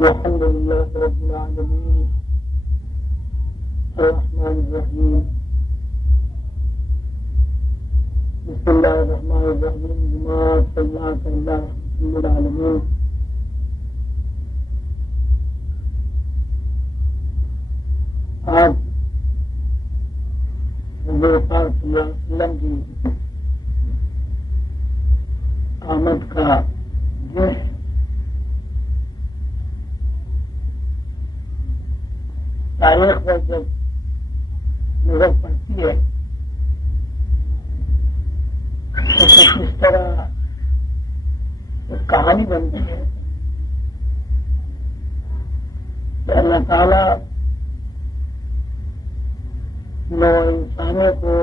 الحمد لله رب العالمين الرحمن الرحيم بسم الله الرحمن الرحيم بما صلىت إلا رحمة العالمين آج حضور پاک صلی اللہ علیہ وسلم کی آمد کا جشن تاریخ پر جب نظر پڑتی ہے تو کس طرح ایک کہانی بنتی ہے کہ اللہ تعالیٰ نو انسانوں کو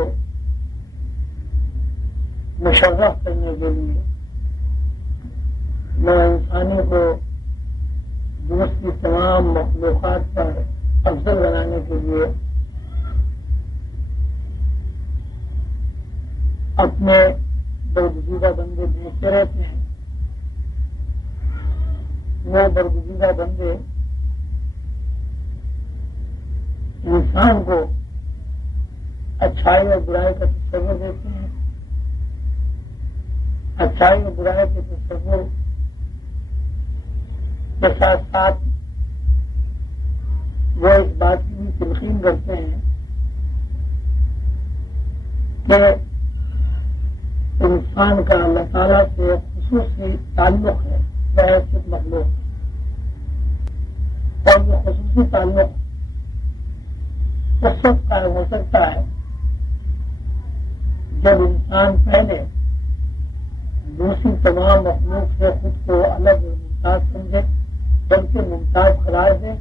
مشرف کرنے کے لیے نو انسانوں کو دوسری تمام مخلوقات پر افضل بنانے کے لیے اپنے برگزیدہ بندے بھیجتے رہتے ہیں. وہ برگزیدہ بندے انسان کو اچھائی اور برائی کا تصور دیتے ہیں. اچھائی اور برائی کے تصور کے ساتھ ساتھ وہ اس بات کی بھی تلقین کرتے ہیں کہ انسان کا اللہ تعالیٰ سے خصوصی تعلق ہے بحیثیت مخلوق، اور وہ خصوصی تعلق اس وقت قائم ہو سکتا ہے جب انسان پہلے دوسری تمام مخلوق سے خود کو الگ اور ممتاز سمجھے، بلکہ ممتاز قرار دے.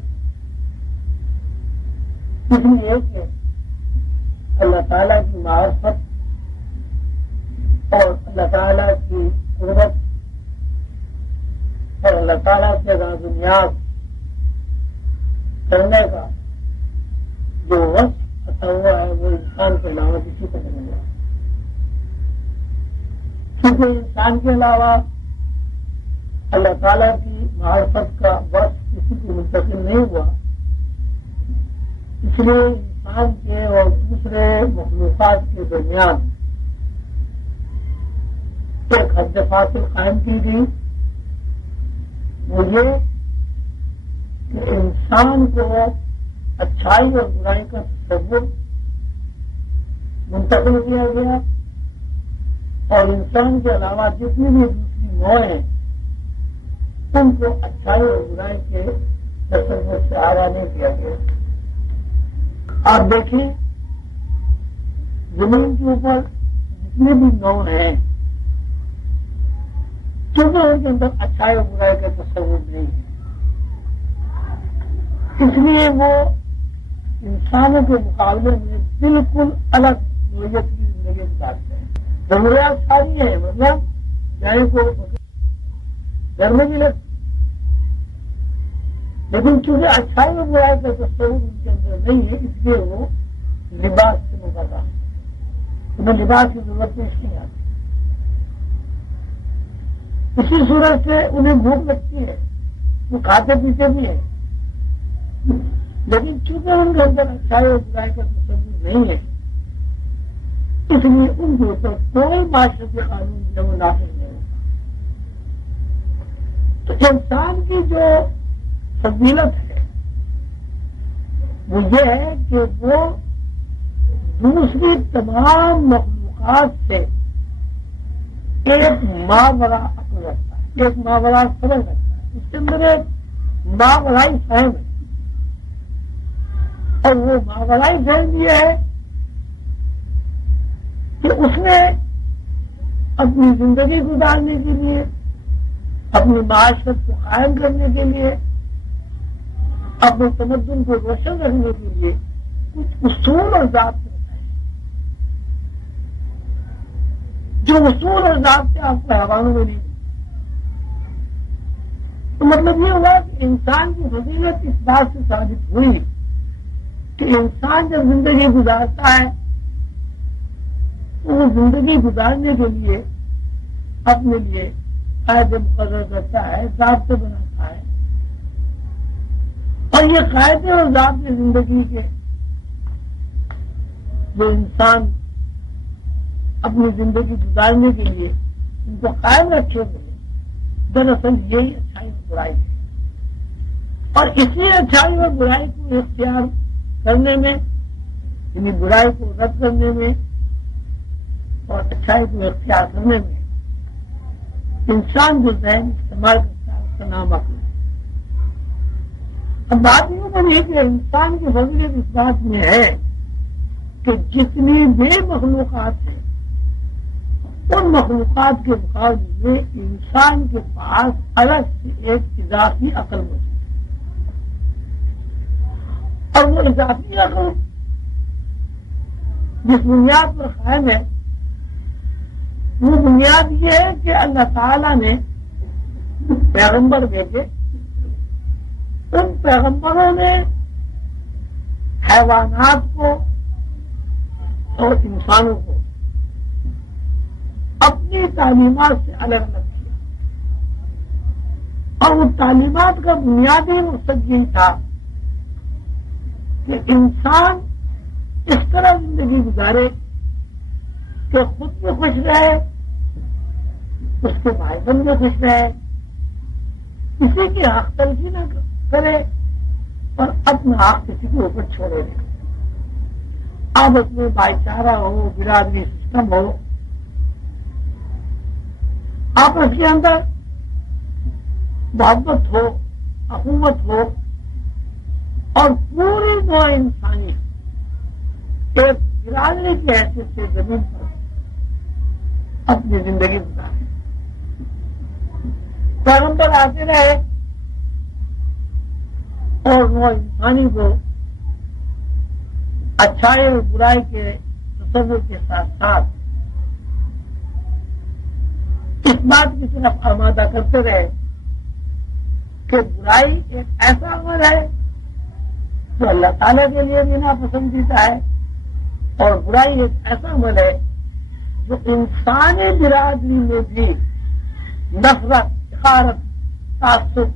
اس لیے کہ اللہ تعالیٰ کی معرفت اور اللہ تعالیٰ کی قربت اور اللہ تعالیٰ سے راز و نیاز کرنے کا جو وصف عطا ہوا ہے وہ انسان کے علاوہ کسی کو نہیں ملا. کیونکہ انسان کے علاوہ اللہ تعالیٰ کی معرفت کا وصف کسی کو منتقل نہیں ہوا. اس لیے انسان کے اور دوسرے مخلوقات کے درمیان ایک حد فاصل قائم کی گئی. وہ یہ کہ انسان کو اچھائی اور برائی کا تصور منتقل کیا گیا، اور انسان کے علاوہ جتنی بھی دوسری نوع ہیں ان کو اچھائی اور برائی کے تصور سے آگاہ نہیں کیا گیا. آپ دیکھیں زمین کے اوپر جتنے بھی نوع ہیں کیونکہ ان کے اندر اچھائی اور برائی کا تصور نہیں ہے، اس لیے وہ انسانوں کے مقابلے میں بالکل الگ نوعیت کی زندگی گزارتے ہیں. ضروریات ساری ہیں، مطلب چاہے کو گھر میں بھی لگتی، لیکن چونکہ اچھائی اور برائی کا تصور ان کے اندر نہیں ہے، اس لیے وہ لباس سے مبادلہ ہے. انہیں لباس کی ضرورت پیش نہیں آتی. اسی صورت سے انہیں بھوک لگتی ہے، وہ کھاتے پیتے بھی ہیں، لیکن چونکہ ان کے اندر اچھائی اور برائی کا تصور نہیں ہے اس لیے ان کے اوپر کوئی معاشرتی قانون جو وہ نافذ نہیں ہوتا. تو انسان کی جو فضیلت ہے وہ یہ ہے کہ وہ دوسری تمام مخلوقات سے ایک ماورا عقل رکھتا ہے، ایک ماورا سمجھ رکھتا ہے. اس کے اندر ایک ماورائی فہم ہے، اور وہ ماورائی فہم یہ ہے کہ اس نے اپنی زندگی گزارنے کے لیے، اپنی معاشرت کو قائم کرنے کے لیے، اپنے تمدن کو روشن رکھنے کے لیے کچھ اصول اور ضابطے بتائے، جو اصول اور ضابطے آپ کو حیوانوں میں نہیں. تو مطلب یہ ہوا کہ انسان کی فضیلت اس بات سے ثابت ہوئی کہ انسان جب زندگی گزارتا ہے تو وہ زندگی گزارنے کے لیے اپنے لیے قاعدے مقرر کرتا ہے، ضابطے بناتا ہے، اور یہ قاعدے اور ضابطے زندگی کے جو انسان اپنی زندگی گزارنے کے لیے ان کو قائم رکھے ہوئے دراصل یہی اچھائی اور برائی ہے. اور اسی اچھائی اور برائی کو اختیار کرنے میں یعنی برائی کو رد کرنے میں اور اچھائی کو اختیار کرنے میں انسان جو ذہن استعمال کرتا ہے اس کا نام عقل ہے. اب بات یوں بنی کہ انسان کی فضیلت اس بات میں ہے کہ جتنی بھی مخلوقات ہیں ان مخلوقات کے مقابلے میں انسان کے پاس الگ سے ایک اضافی عقل موجود ہے. اور وہ اضافی عقل جس بنیاد پر قائم ہے وہ بنیاد یہ ہے کہ اللہ تعالی نے پیغمبر بھیجے. ان پیغمبروں نے حیوانات کو اور انسانوں کو اپنی تعلیمات سے الگ الگ کیا اور ان تعلیمات کا بنیادی مقصد یہی تھا کہ انسان اس طرح زندگی گزارے کہ خود بھی خوش رہے اس کے بھائی بہن بھی خوش رہے کسی کی حق تلفی نہ کرے اور اپنا حق کسی کے اوپر چھوڑے رہے. آپس میں بھائی چارہ ہو برادری سسٹم ہو آپس کے اندر محبت ہو اخوت ہو اور پوری نوع انسانی ایک برادری کی حیثیت سے زمین پر اپنی زندگی گزارے. پیغمبر آتے رہے اور نوع انسانی کو اچھائی اور برائی کے تصور کے ساتھ ساتھ اس بات کی طرف آمادہ کرتے رہے کہ برائی ایک ایسا عمل ہے جو اللہ تعالیٰ کے لیے بھی ناپسندیدہ ہے اور برائی ایک ایسا عمل ہے جو انسانی برادری میں بھی نفرت حقارت تعصب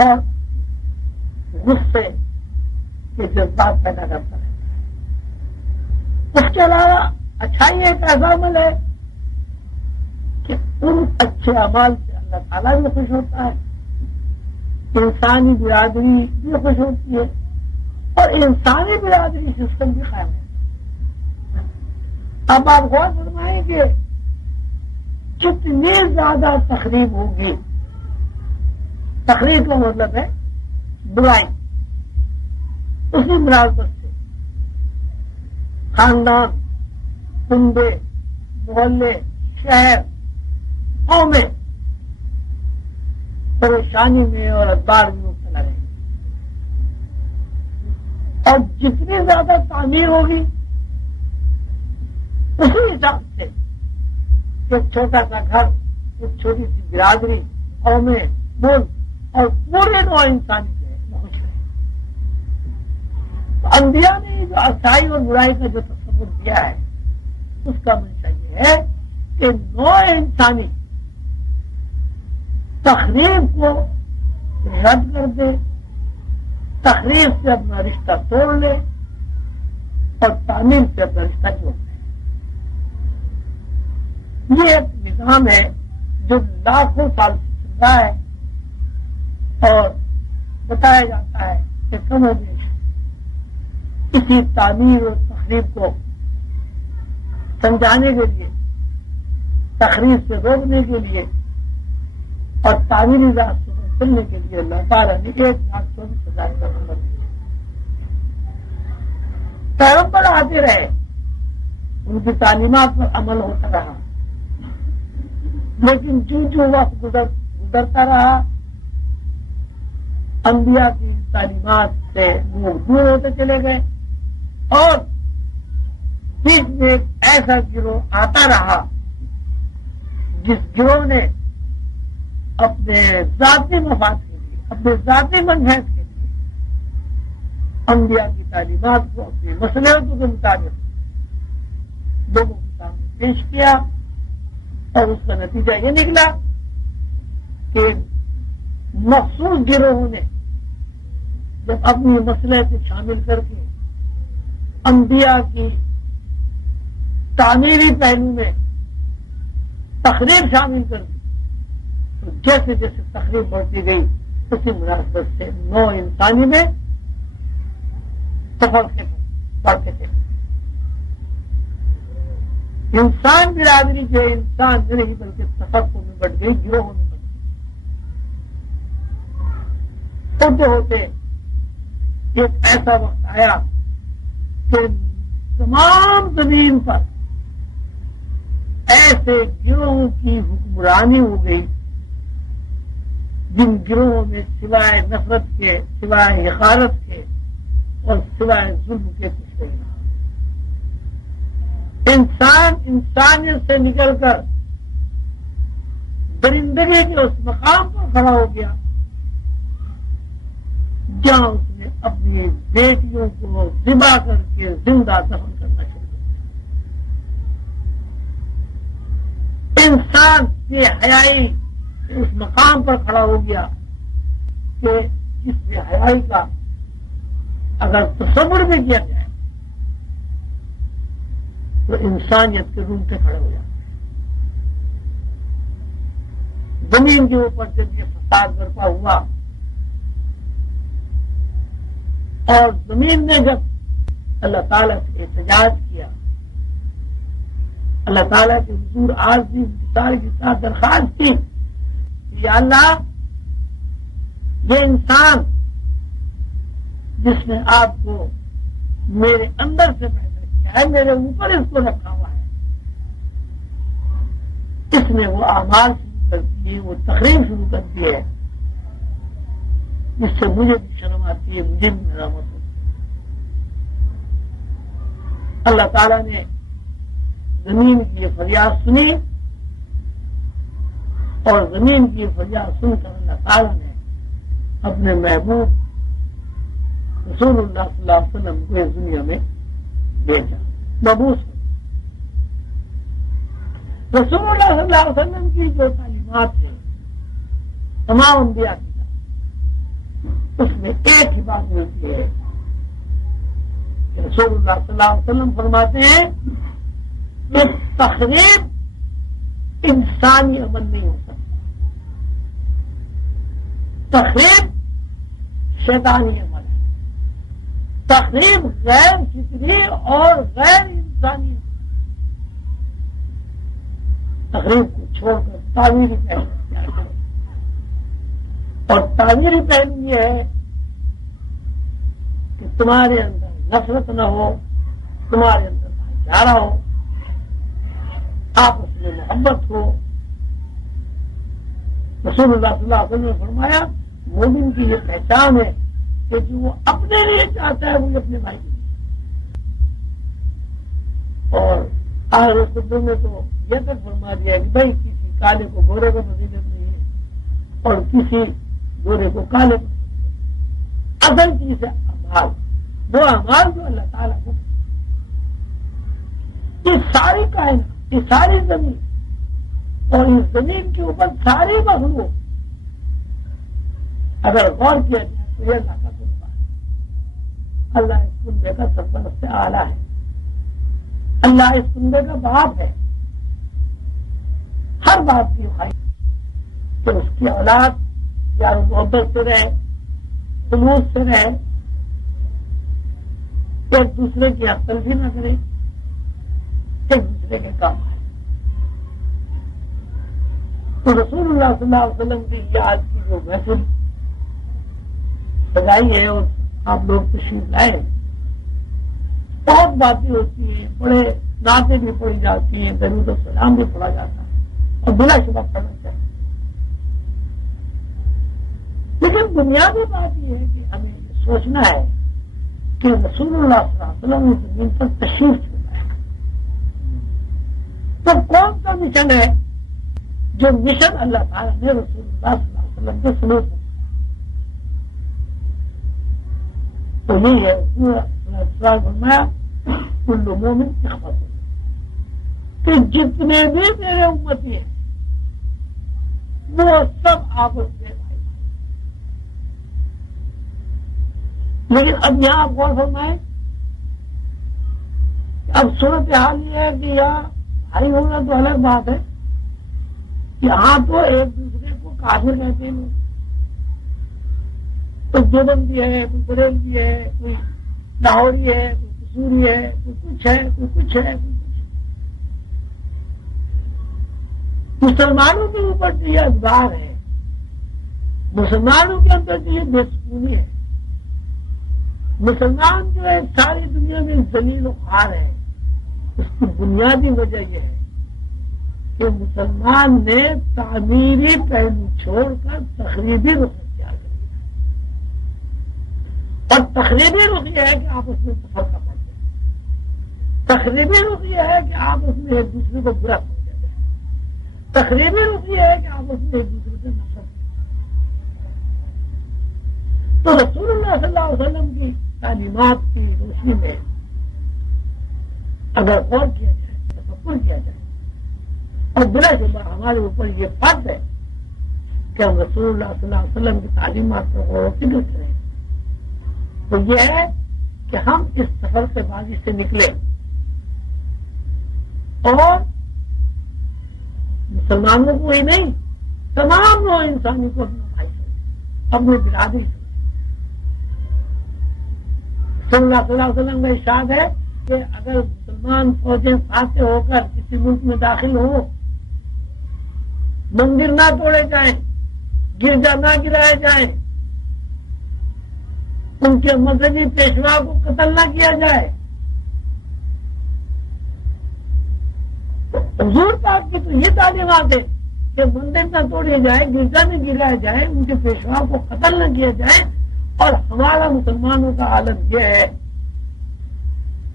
اور غصے کے جذبات پیدا کرتا ہے. اس کے علاوہ اچھائی ایک ایسا عمل ہے کہ ان اچھے اعمال سے اللہ تعالیٰ بھی خوش ہوتا ہے انسانی برادری بھی خوش ہوتی ہے اور انسانی برادری سسٹم بھی قائم ہے. اب آپ غور فرمائیں کہ جتنی زیادہ تقریب ہوگی تقریب کا مطلب ہے برائی اسی مناسبت سے خاندان کنبے محلے شہر قومیں پریشانی میں اور ادبار میں مبتلا رہے اور جتنی زیادہ تعمیر ہوگی اسی حساب سے ایک چھوٹا سا گھر ایک چھوٹی سی برادری قومیں ملک اور پورے نوع انسانی جو ہے وہ خوش رہے. تو انبیاء نے جو اچھائی اور برائی کا جو تصور دیا ہے اس کا منشا یہ ہے کہ نوع انسانی تخریب کو رد کر دے تخریب سے اپنا رشتہ توڑ لے اور تعمیر سے اپنا رشتہ جوڑ لے. یہ ایک نظام ہے جو لاکھوں سال سے چل رہا ہے اور بتایا جاتا ہے کہ کم و بیش اسی تعمیر اور تخریب کو سمجھانے کے لیے تخریب سے روکنے کے لیے اور تعمیری راستوں میں چلنے کے لیے اللہ تعالیٰ نے 1,24,000 کا نمبر دیا. پیغمبر آتے رہے ان کی تعلیمات پر عمل ہوتا رہا لیکن جو وقت گزرتا رہا انبیاء کی تعلیمات سے وہ دور ہوتے چلے گئے اور بیچ میں ایک ایسا گروہ آتا رہا جس گروہ نے اپنے ذاتی مفاد کے لیے اپنے ذاتی منفعت کے لیے انبیاء کی تعلیمات کو اپنی مصلحتوں کے مطابق لوگوں کے سامنے پیش کیا اور اس کا نتیجہ یہ نکلا کہ مخصوص گروہوں نے جب اپنی مصلحت کو شامل کر کے انبیاء کی تعمیری پہلو میں تقریب شامل کر دی تو جیسے جیسے تقریب بڑھتی گئی اسی مناسبت سے نو انسانی میں تفرقے بڑھتے تھے. انسان برادری جو انسان نہیں بلکہ تفرقوں میں بڑھ گئی, گروہوں میں بڑھ گئی. ہوتے ہوتے ایک ایسا وقت آیا کہ تمام زمین پر ایسے گروہوں کی حکمرانی ہو گئی جن گروہوں میں سوائے نفرت کے, سوائے حقارت کے اور سوائے ظلم کے کچھ نہیں رہا. انسان انسانیت سے نکل کر درندگی کے اس مقام پر کھڑا ہو گیا جہاں اس نے اپنی بیٹیوں کو ذبح کر کے زندہ دفن کرنا شروع کر دیا. انسان بے حیائی اس مقام پر کھڑا ہو گیا کہ اس بے حیائی کا اگر تصور بھی کیا جائے تو انسانیت کے روم پہ کھڑے ہو جاتے ہیں. زمین کے اوپر جب یہ فساد برپا ہوا اور زمین نے جب اللہ تعالیٰ سے احتجاج کیا, اللہ تعالیٰ کے حضور عارضی انتصار کے ساتھ درخواست کی یا اللہ یہ انسان جس نے آپ کو میرے اندر سے پیدا کیا ہے, میرے اوپر اس کو رکھا ہوا ہے, اس نے وہ اعمال شروع کر دیے, وہ تقریب شروع کر دی ہے جس سے مجھے بھی شرم آتی ہے, مجھے بھی ندامت ہوتی ہے. اللہ تعالیٰ نے زمین کی یہ فریاد سنی اور زمین کی فریاد سن کر اللہ تعالیٰ نے اپنے محبوب رسول اللہ صلی اللہ علیہ وسلم کو اس دنیا میں بھیجا, مبعوث. رسول اللہ صلی اللہ علیہ وسلم کی جو تعلیمات ہیں تمام انبیاء کی, اس میں ایک ہی بات ملتی ہے کہ رسول اللہ صلی اللہ علیہ وسلم فرماتے ہیں کہ تقریب انسانی عمل نہیں ہو سکتا, تقریب شیطانی عمل ہے, تقریب غیر فطری اور غیر انسانی. تقریب کو چھوڑ کر تعمیری پہلو اختیار کریں, اور تعمیری پہلو یہ ہے کہ تمہارے اندر نفرت نہ ہو, تمہارے اندر بھائی چارہ ہو, آپس میں محبت ہو. رسول اللہ صلی اللہ علیہ وسلم نے فرمایا مومن کی یہ پہچان ہے کہ جو وہ اپنے لیے چاہتا ہے وہ اپنے بھائی کے لیے. اور آخر خطبے میں تو یہ تک فرما دیا کہ بھائی کسی کالے کو گورے کو فضیلت نہیں ہے اور کسی گورے کو کالے کو. اصل چیز ہے اعمال, وہ اعمال جو اللہ تعالیٰ کو, یہ ساری کائنات, یہ ساری زمین اور اس زمین کے اوپر ساری مخلوق اگر غور کیا جائے تو یہ اللہ کا کنبہ ہے. اللہ اس کنبے کا سرپرست سے اعلیٰ ہے, اللہ اس کنبے کا باپ ہے. ہر بات کی خواہش کہ اس کی اولاد پیار و محبت سے رہے, خلوص سے رہے, ایک دوسرے کی حق تلفی نہ کرے, ایک دوسرے کے کام آئے. تو رسول اللہ صلی اللہ علیہ وسلم کی یہ آج کی جو محفل سجائی ہے اور آپ لوگ تشریف لائے, بہت باتیں ہوتی ہیں, بڑے نعتیں بھی پڑھی جاتی ہیں, درود و سلام بھی پڑھا جاتا ہے اور بلا شبہ پڑھنا چاہیے. لیکن بنیادی بات یہ ہے کہ ہمیں یہ سوچنا ہے کہ رسول اللہ صلی اللہ علیہ وسلم نے زمین پر تشریف چھوڑا ہے تو کون سا مشن ہے جو مشن اللہ تعالیٰ نے رسول اللہ صلی اللہ علیہ وسلم کے سلوک میں, تو یہی ہے فرمایا کل مومن اخوت, کہ جتنے بھی میرے امتی ہیں وہ سب آپس میں بھائی بھائی. لیکن اب یہاں آپ غور فرمائیں، اب صورت حال یہ ہے کہ یہاں بھائی ہونا تو الگ بات ہے، یہاں تو ایک دوسرے کو کافر کہتے ہیں لوگ، کوئی دیوبندی ہے، کوئی بریلوی ہے، کوئی لاہوری ہے، کوئی قصوری ہے، کوئی کچھ ہے، کوئی کچھ ہے، کوئی کچھ ہے۔ مسلمانوں کے اوپر جو یہ ادوار ہے، مسلمانوں کے اندر جو یہ بے سکونی ہے، مسلمان جو ہے ساری دنیا میں ذلیل و خوار ہے، اس کی بنیادی وجہ یہ ہے کہ مسلمان نے تعمیری پہلو چھوڑ کر تخریبی رخ اختیار کر لیا، اور تخریبی رخ یہ ہے کہ آپس میں تفرقہ پڑ جائے، تخریبی رخ یہ ہے کہ آپس میں ایک دوسرے کو برا سمجھا جائے، تخریبی رخ یہ ہے کہ آپس میں ایک دوسرے سے نفرت۔ تو رسول اللہ صلی اللہ علیہ وسلم کی تعلیمات کی روشنی میں اگر غور کیا جائے، تفکر کیا جائے، اور بلا شبہ ہمارے اوپر یہ فرض ہے کہ ہم رسول اللہ صلی اللہ علیہ وسلم کی تعلیمات پر غور و فکر کریں، تو یہ ہے کہ ہم اس سفر سے بازی سے نکلے اور مسلمانوں کو ہی نہیں، تمام نوع انسانی کو اپنا بھائی سمجھیں، اپنی برادری سمجھیں۔ صلی اللہ علیہ وسلم کا ارشاد ہے کہ اگر مسلمان فوجیں فاتح ہو کر کسی ملک میں داخل ہوں، مندر نہ توڑے جائیں، گرجا نہ گرائے جائیں، ان کے مذہبی پیشوا کو قتل نہ کیا جائے، حضور پاک کی تو یہ تعلیمات ہے کہ مندر نہ توڑے جائے، گرجا نہ گرایا جائے، ان کے پیشوا کو قتل نہ کیا جائے۔ اور ہمارا مسلمانوں کا حالت یہ ہے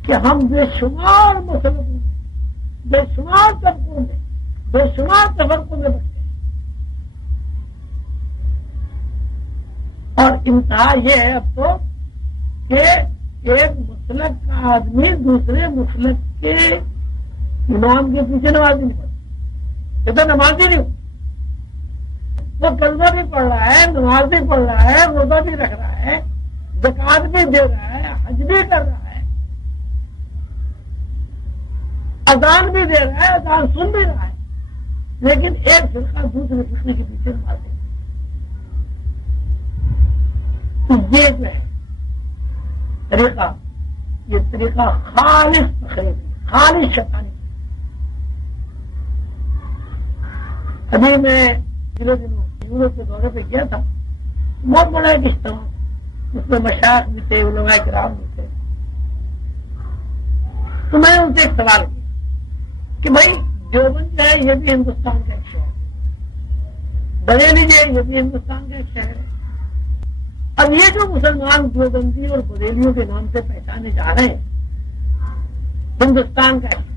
کہ ہم بے شمار مسلمانوں میں، بے شمار طبقوں میں، بے شمار تفرقوں میں بچتے ہیں، اور انتہا یہ ہے اب تو کہ ایک مسلک کا آدمی دوسرے مسلک کے امام کے پیچھے نمازی نہیں پڑھتا، یہ تو نمازی نہیں ہو، وہ کلمہ بھی پڑھ رہا ہے، نماز بھی پڑھ رہا ہے، روزہ بھی رکھ رہا ہے، زکات بھی دے رہا ہے، حج بھی کر رہا ہے، اذان بھی دے رہا ہے، اذان سن بھی رہا ہے، لیکن ایک فرقہ دوسرے فرقے کے پیچھے نماز دے رہا ہے۔ تو یہ جو ہے طریقہ، یہ طریقہ خالص تخریبی، خالص شیطانی۔ ابھی میں دنوں یورپ کے دورے پہ گیا تھا، بہت بڑا ایک اجتماع، اس میں مشائخ بھی تھے، علماء کرام بھی تھے، تو میں نے ان سے ایک سوال کیا کہ بھائی دیوبند جو ہے یہ بھی ہندوستان کا ایک شہر ہے، بریلی جو ہے یہ بھی ہندوستان کا ایک شہر ہے، اب یہ جو مسلمان دیوبندی اور بریلیوں کے نام سے پہچانے جا رہے ہیں ہندوستان کا ایک شہر،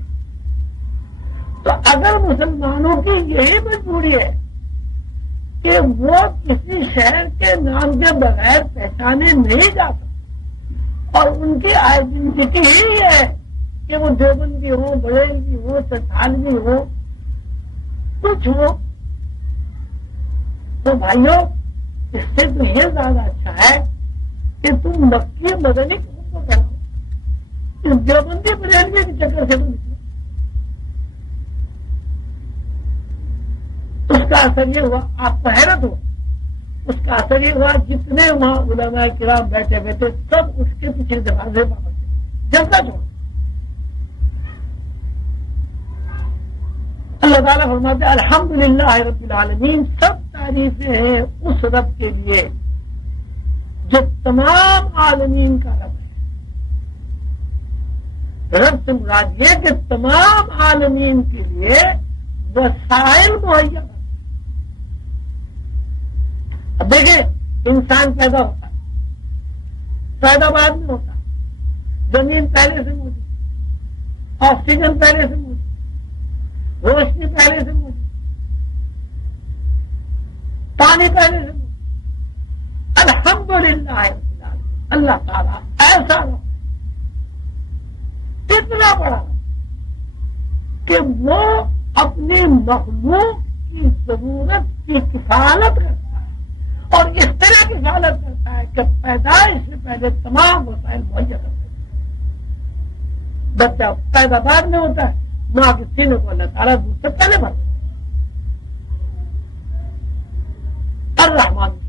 تو اگر مسلمانوں کی یہی مجبوری ہے کہ وہ کسی شہر کے نام کے بغیر پہچانے نہیں جا سکتے، اور ان کی آئیڈینٹی ہی ہے کہ وہ دیوبندی ہو، بریلوی ہو، چٹالوی ہو، کچھ ہو، تو بھائیوں اس سے تو یہ زیادہ اچھا ہے کہ تم مکی مدنی قوم کو کہو، اس دیوبندی بریلوی کے چکر سے تو نکلو۔ اس کا اثر یہ ہوا، آپ کو حیرت ہو، اس کا اثر یہ ہوا جتنے وہاں علماء کرام بیٹھے بیٹھے سب اس کے پیچھے دروازے پر جلتا چھوڑ۔ اللہ تعالیٰ فرماتے ہیں الحمدللہ رب العالمین، سب تعریفیں ہیں اس رب کے لیے جو تمام عالمین کا رب ہے۔ رب سے مراد یہ کہ تمام عالمین کے لیے وسائل مہیا۔ اب دیکھیں انسان پیدا ہوتا ہے، پیدا بعد میں ہوتا ہے، زمین پہلے سے موجود، آکسیجن پہلے سے موجود، روشنی پہلے سے موجود، پانی پہلے سے موجود۔ الحمدللہ اللہ تعالیٰ ایسا اتنا بڑا کہ وہ اپنی مخلوق کی ضرورت کی کفالت کرتا ہے، اور اس طرح کی حالت کرتا ہے کہ پیدائش سے پہلے تمام وسائل مہیا کرتے ہیں. بچہ پیداوار میں ہوتا ہے، ماں کے سینے کو اللہ تعالیٰ دودھ سے پہلے بھر دیتا ہے. الرحمن الرحیم.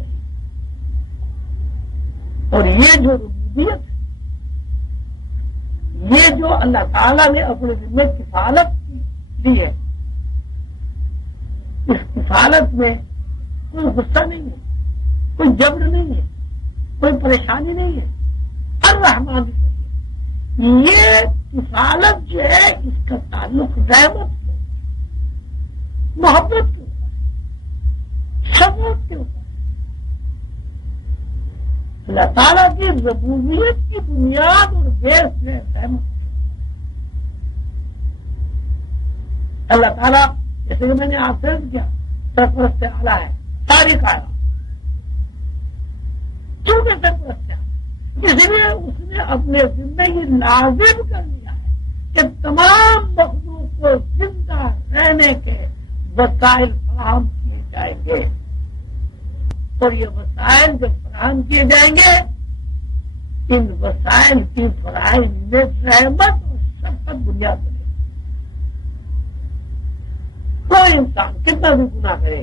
اور یہ جو ربوبیت ہے، یہ جو اللہ تعالیٰ نے اپنے ذمہ کفالت دی ہے، اس کفالت میں کوئی غصہ نہیں ہے، کوئی جبر نہیں ہے، کوئی پریشانی نہیں ہے. الرحمن الرحیم. یہ کفالت جو ہے اس کا تعلق رحمت سے، محبت کے اوپر، شفقت کے اوپر. اللہ تعالیٰ کی ربوبیت کی بنیاد اور بیس ہے رحمت. اللہ تعالیٰ جیسے کہ میں نے آپ سے کیا سرپرست اعلیٰ ہے ساری کائنات، کیونکہ سرپرست اعلیٰ اس لیے اس نے اپنے زندگی لازم کر لیا ہے کہ تمام مخلوق کو زندہ رہنے کے وسائل فراہم کیے جائیں گے. اور یہ وسائل جب فراہم کیے جائیں گے، ان وسائل کی فراہمی میں رحمت اور شفقت بنیاد بنے. کوئی انسان کتنا بھی گناہ کرے،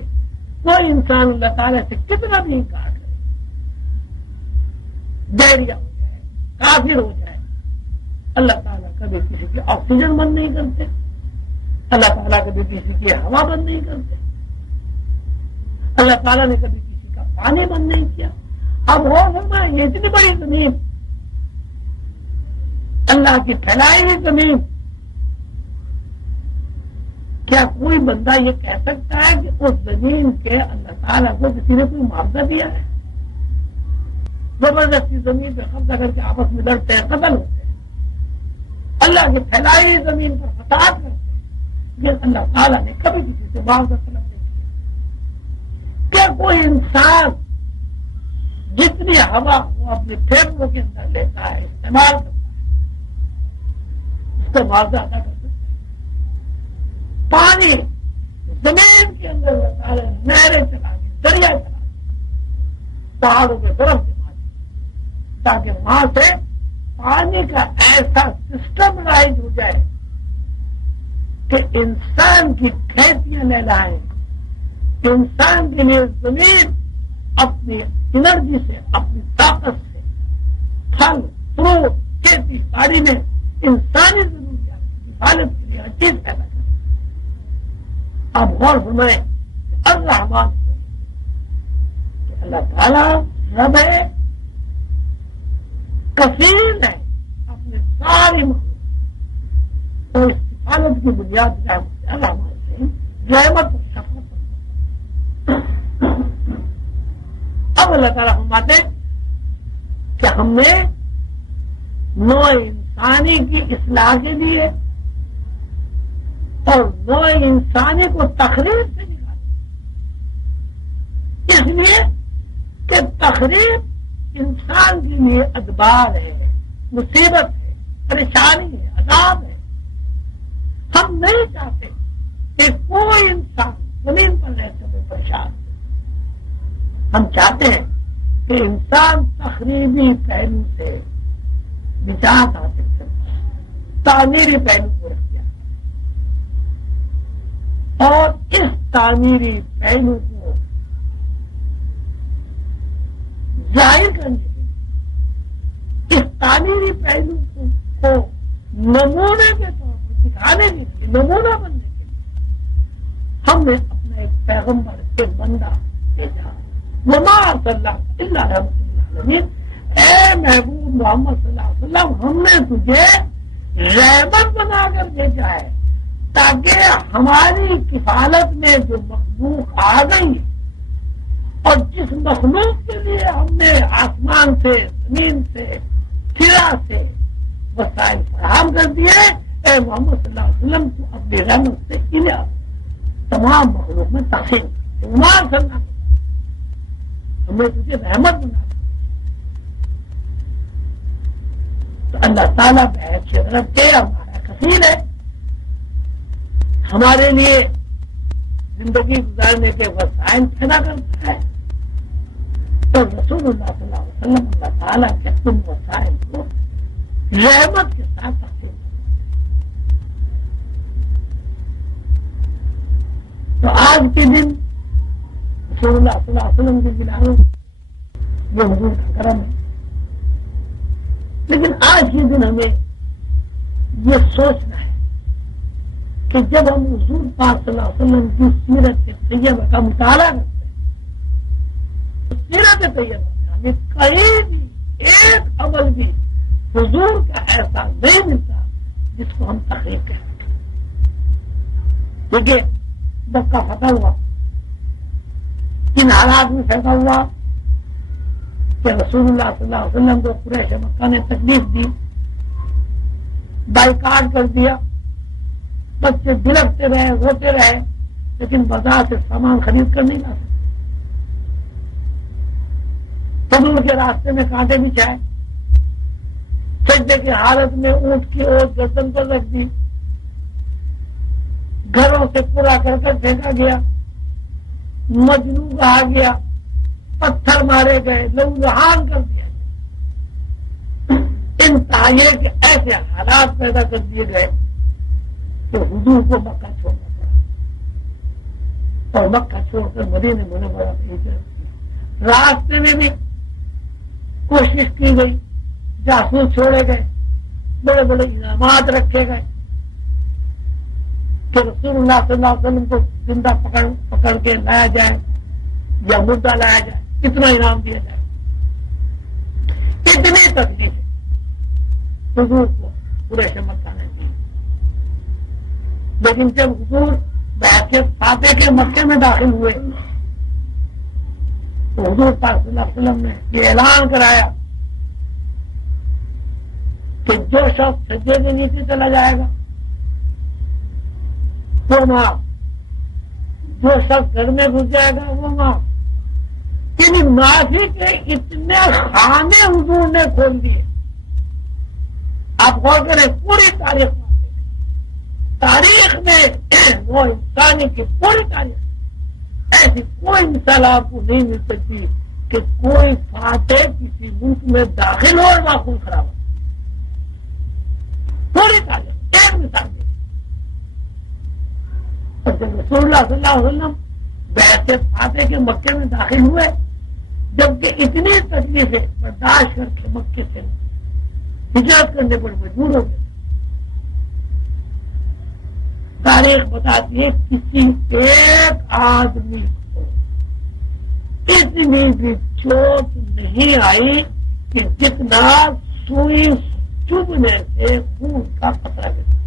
کوئی انسان اللہ تعالیٰ سے کتنا بھی انکار کرے، ڈائریا ہو جائے، کافر ہو جائے، اللہ تعالیٰ کبھی کسی کی آکسیجن بند نہیں کرتے، اللہ تعالیٰ کبھی کسی کی ہوا بند نہیں کرتے، اللہ تعالیٰ نے کبھی کسی کا پانی بند نہیں کیا. اب ہو سکتا ہے یہ اتنی بڑی زمین، اللہ کی پھیلائی ہوئی زمین، کیا کوئی بندہ یہ کہہ سکتا ہے کہ اس زمین کے اللہ تعالیٰ کو کسی نے کوئی معاوضہ دیا ہے؟ زبردستی زمین پہ قبضہ کر کے آپس میں لڑتے ہیں، قتل ہوتے ہیں، اللہ کی پھیلائی ہوئی زمین پر فساد کرتے ہیں، لیکن اللہ تعالیٰ نے کبھی کسی سے معاوضہ طلب نہیں کیا. کیا کوئی انسان جتنی ہوا وہ اپنے پھیپھڑوں کے اندر لیتا ہے، استعمال کرتا ہے، اس کا معاوضہ ادا کرتا ہے؟ پانی زمین کے اندر اللہ تعالیٰ نہریں چلا دی، دریا چلا دی، پہاڑوں میں برف جما دی، تاکہ وہاں سے پانی کا ایسا سسٹم رائج ہو جائے کہ انسان کی کھیتیاں لہلائیں. انسان کے لیے زمین اپنی انرجی سے، اپنی طاقت سے پھل فروٹ کھیتی باڑی میں انسانی ضروریات کی حفاظت کے لیے ہر چیز پیدا کرے. آپ غور فرمائیں الرحمن کہ اللہ تعالیٰ رب ہے، کفیل ہے اپنے ساری مخلوق، اور اس حالت کی بنیاد رحمت ہے. الرحمن سے رحمت اور شفقت. اب اللہ تعالیٰ فرماتے کہ ہم نے نوع انسانی کی اصلاح کے لیے اور نوع انسانی کو تخریب سے نکالا، اس لیے کہ تخریب انسان کے لیے ادبار ہے، مصیبت ہے، پریشانی ہے، عذاب ہے. ہم نہیں چاہتے کہ کوئی انسان زمین پر رہتے ہوئے پریشان ہو. ہم چاہتے ہیں کہ انسان تخریبی پہلو سے نجات حاصل کرے، تعمیری پہلو کو اختیار کرے، اور اس تعمیری پہلو کو ظاہر کرنے کے لیے، اس تعمیری پہلو کو نمونے کے طور پر دکھانے کے لیے، نمونہ بننے کے لیے ہم نے اپنا ایک پیغمبر، ایک بندہ بھیجا. وما ارسلناک الا رحمۃ للعالمین. اے محبوب محمد صلی اللہ علیہ وسلم، ہم نے تجھے رحمت بنا کر بھیجا ہے تاکہ ہماری کفالت میں جو مخلوق آ گئی اور جس مخلوق کے لیے ہم نے آسمان سے، زمین سے، فضا سے وسائل فراہم کر دیے، اے محمد صلی اللہ علیہ وسلم تو اپنی رحمت سے انہیں تمام مخلوق میں تقسیم کرتے. وما ارسلناک، ہم نے تجھے رحمت بنا. تو اللہ تعالیٰ بحث رب کے ہمارا کفیل ہے، ہمارے لیے زندگی گزارنے کے وسائل پیدا کرتا ہے، تو رسول اللہ صلی اللہ علیہ وسلم اللہ تعالیٰ کے تم وسائل کو رحمت کے ساتھ تقسیم تو آج کے دن رسول اللہ صلی اللہ علیہ وسلم کے دلانوں یہ حضور کا کرم ہے. لیکن آج کے دن ہمیں یہ سوچنا ہے کہ جب ہم حضور پاک صلی اللہ علیہ وسلم کی سیرت طیبہ کا مطالعہ کرتے ہیں تو سیرت طیبہ میں ہمیں کہیں بھی ایک عمل بھی حضور کا ایسا نہیں ملتا جس کو ہم تخلیق کہتے ہیں. دیکھیے مکہ فتح ہوا، ان حالات میں پیدا ہوا کہ رسول اللہ صلی اللہ علیہ وسلم کو قریش مکہ نے تکلیف دی، بائیکاٹ کر دیا، بچے بلکتے رہے، روتے رہے، لیکن بازار سے سامان خرید کر نہیں لا سکتے. حضور کے راستے میں کانٹے بچھائے، سجدے کی حالت میں اونٹ کی اوٹ گردن پر رکھ دی، گھروں سے پورا کر پھینکا گیا، مجنوں کہا گیا، پتھر مارے گئے، لہو لہان کر دیا انتہائی کے ایسے حالات پیدا کر دیے گئے کہ حضور کو مکہ چھوڑنا پڑا اور مکہ چھوڑ کر مدینے منورہ میں ہجرت کی. راستے میں بھی کوشش کی گئی، جاسوس چھوڑے گئے، بڑے بڑے انعامات رکھے گئے کہ رسول اللہ صلی اللہ علیہ وسلم کو زندہ پکڑ کے لایا جائے یا مردہ لایا جائے، کتنا انعام دیا جائے. کتنی تکلیف حضور کو قریش مکہ نے دی. لیکن جب حضور بیعت فاتح کے مکے میں داخل ہوئے تو حضور پاک صلی اللہ علیہ وسلم نے یہ اعلان کرایا کہ جو شخص سجدے کے نیچے چلا جائے گا وہ معاف، جو شخص گھر میں گھس جائے گا وہ معاف. یعنی معافی کے اتنے خانے حضور نے کھول دیے. آپ غور کریں، پوری تاریخ میں وہ انسانی کی پوری تاریخ ایسی کوئی مثال آپ کو نہیں مل سکتی کہ کوئی فاتح کسی ملک میں داخل ہو اور معقول خراب ہو. پوری تاریخ ایک مثال نہیں. جب رسول اللہ صلی اللہ علیہ وسلم بیعت فاتح کے مکے میں داخل ہوئے، جبکہ اتنی تکلیفیں برداشت کر کے مکے سے ہجرت کرنے پر مجبور ہو گئے. تاریخ بتاتی ہے کسی ایک آدمی کو اتنی بھی چوٹ نہیں آئی کہ جتنا سوئی چبھنے سے خون کا قطرہ گرتا.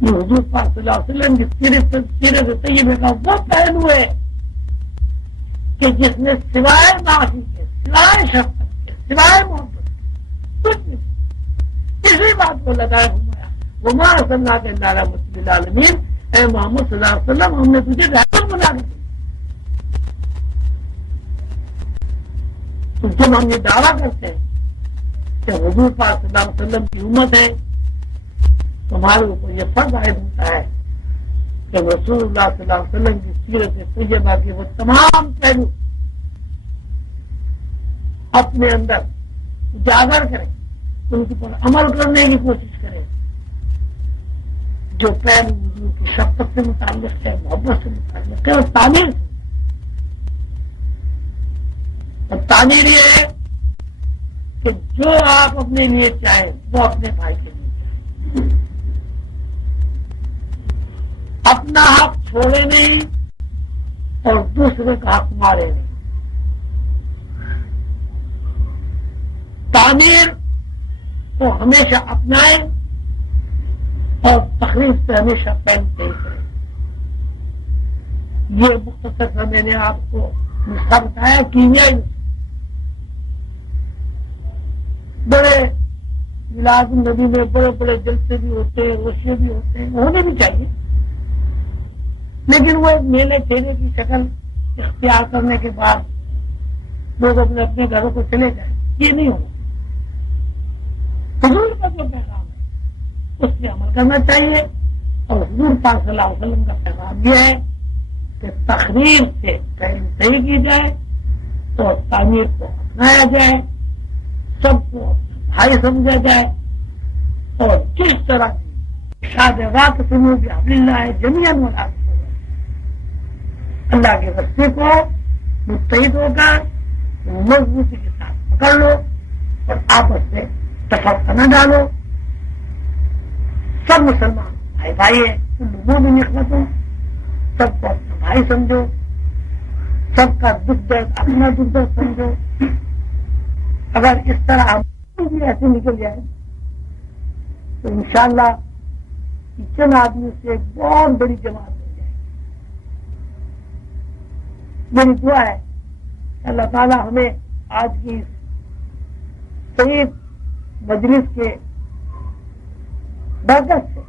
یہ حضور پاک صلی اللہ علیہ وسلم کی سیرت طیبہ کا وہ پہلو ہے کہ جس نے سوائے معافی کے، سوائے شفقت کے، سوائے محبت کے کچھ نہیں، اسی بات کو لگایا گھمایا. وما ارسلناک الا رحمۃ للعالمین، اے محمد صلی اللہ علیہ وسلم ہم نے تجھے رحمت بنا دی. تو جب ہم یہ دعویٰ کرتے ہیں کہ حضور پاک صلی اللہ علیہ وسلم کی امت ہے تو ہمارے اوپر یہ فرض عائد ہوتا ہے کہ رسول اللہ صلی اللہ علیہ وسلم کی سیرت طیبہ کے وہ تمام پہلو اپنے اندر اجاگر کریں، ان کے پر عمل کرنے کی کوشش کریں. جو پہلو حضور کی شفقت سے متعلق ہے، محبت سے متعلق ہے، اور تعمیر سے. اور تعمیر یہ ہے کہ جو آپ اپنے لیے چاہیں وہ اپنے بھائی کے لیے چاہیں. اپنا حق چھوڑے نہیں اور دوسرے کا حق مارے نہیں. تعمیر کو ہمیشہ اپنائیں اور تقریب سے ہمیشہ پہنتے ہی کریں. یہ مختصر سا میں نے آپ کو نسخہ بتایا کیمیائی. بڑے میلاد النبی میں بڑے بڑے جلسے بھی ہوتے ہیں، روشے بھی ہوتے ہیں، ہونے بھی چاہیے، لیکن وہ ایک میلے ٹھیلے کی شکل اختیار کرنے کے بعد لوگ اپنے اپنے گھروں کو چلے جائیں، یہ نہیں ہوگا. حضور کا جو پیغام ہے اس پہ عمل کرنا چاہیے. اور حضور پاک صلی اللہ علیہ وسلم کا پیغام یہ ہے کہ تقریر سے پہلے صحیح کی جائے تو تعمیر کو اپنایا جائے، سب کو بھائی سمجھا جائے، اور جس طرح کی شاد واقعوں کی اللہ ہے جمیعاً ملازم اللہ کے رستے کو متحد ہو کر مضبوطی کے ساتھ پکڑ لو اور آپس میں تفرقہ نہ ڈالو. سب مسلمان بھائی بھائی ہیں، ان لوگوں بھی نسبت ہو، سب کو اپنا بھائی سمجھو، سب کا دکھ درد اپنا دکھ درد سمجھو. اگر اس طرح ہم بھی ایسے نکل جائے تو انشاءاللہ چند آدمی سے ایک بہت بڑی جماعت ہو جائے. میری دعا ہے کہ اللہ تعالیٰ ہمیں آج کی شہید مجلس کے برکت سے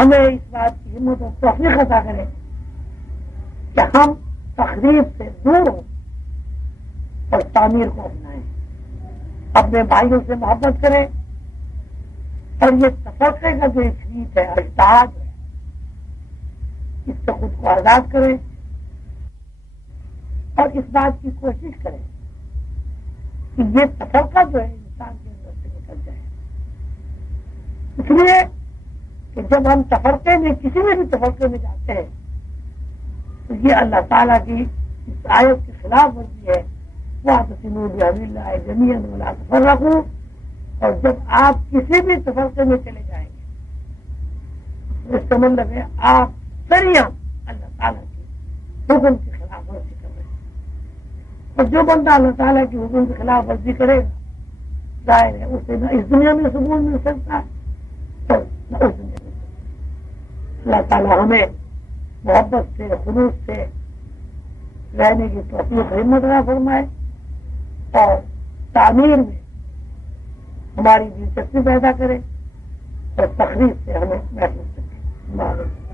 ہمیں اس بات کی ہمت اور توفیق عطا کرے کہ ہم تقریب سے دور ہوں اور تعمیر کو اپنائیں، اپنے بھائیوں سے محبت کریں، اور یہ تفرقے کا جو افریت ہے ارتعاد ہے اس سے خود کو آزاد کریں اور اس بات کی کوشش کریں کہ یہ تفرقہ جو ہے انسان کے اندر سے نکل جائے. اس لیے کہ جب ہم تفرقے میں کسی میں بھی تفرقے میں جاتے ہیں تو یہ اللہ تعالیٰ کی اس آیت کے خلاف ورزی ہے. وَاعْتَصِمُوا بِحَبْلِ اللَّهِ جَمِيعًا وَلَا تَفَرَّقُوا. اور جب آپ کسی بھی تفرقے میں چلے جائیں گے اس کا مطلب ہے آپ سریعا اللہ تعالیٰ کے حکم کی خلاف ورزی کر رہے ہیں. اور جو بندہ اللہ تعالیٰ کے حکم کی خلاف ورزی کرے گا ظاہر ہے اسے نہ اس دنیا میں سکون مل سکتا ہے اور نہ اس دنیا میں. اللہ تعالیٰ ہمیں محبت سے خلوص سے رہنے کی توفیق ہمت عطا فرمائے اور تعمیر میں ہماری دلچسپی پیدا کرے اور تقریب سے ہمیں محفوظ رکھے.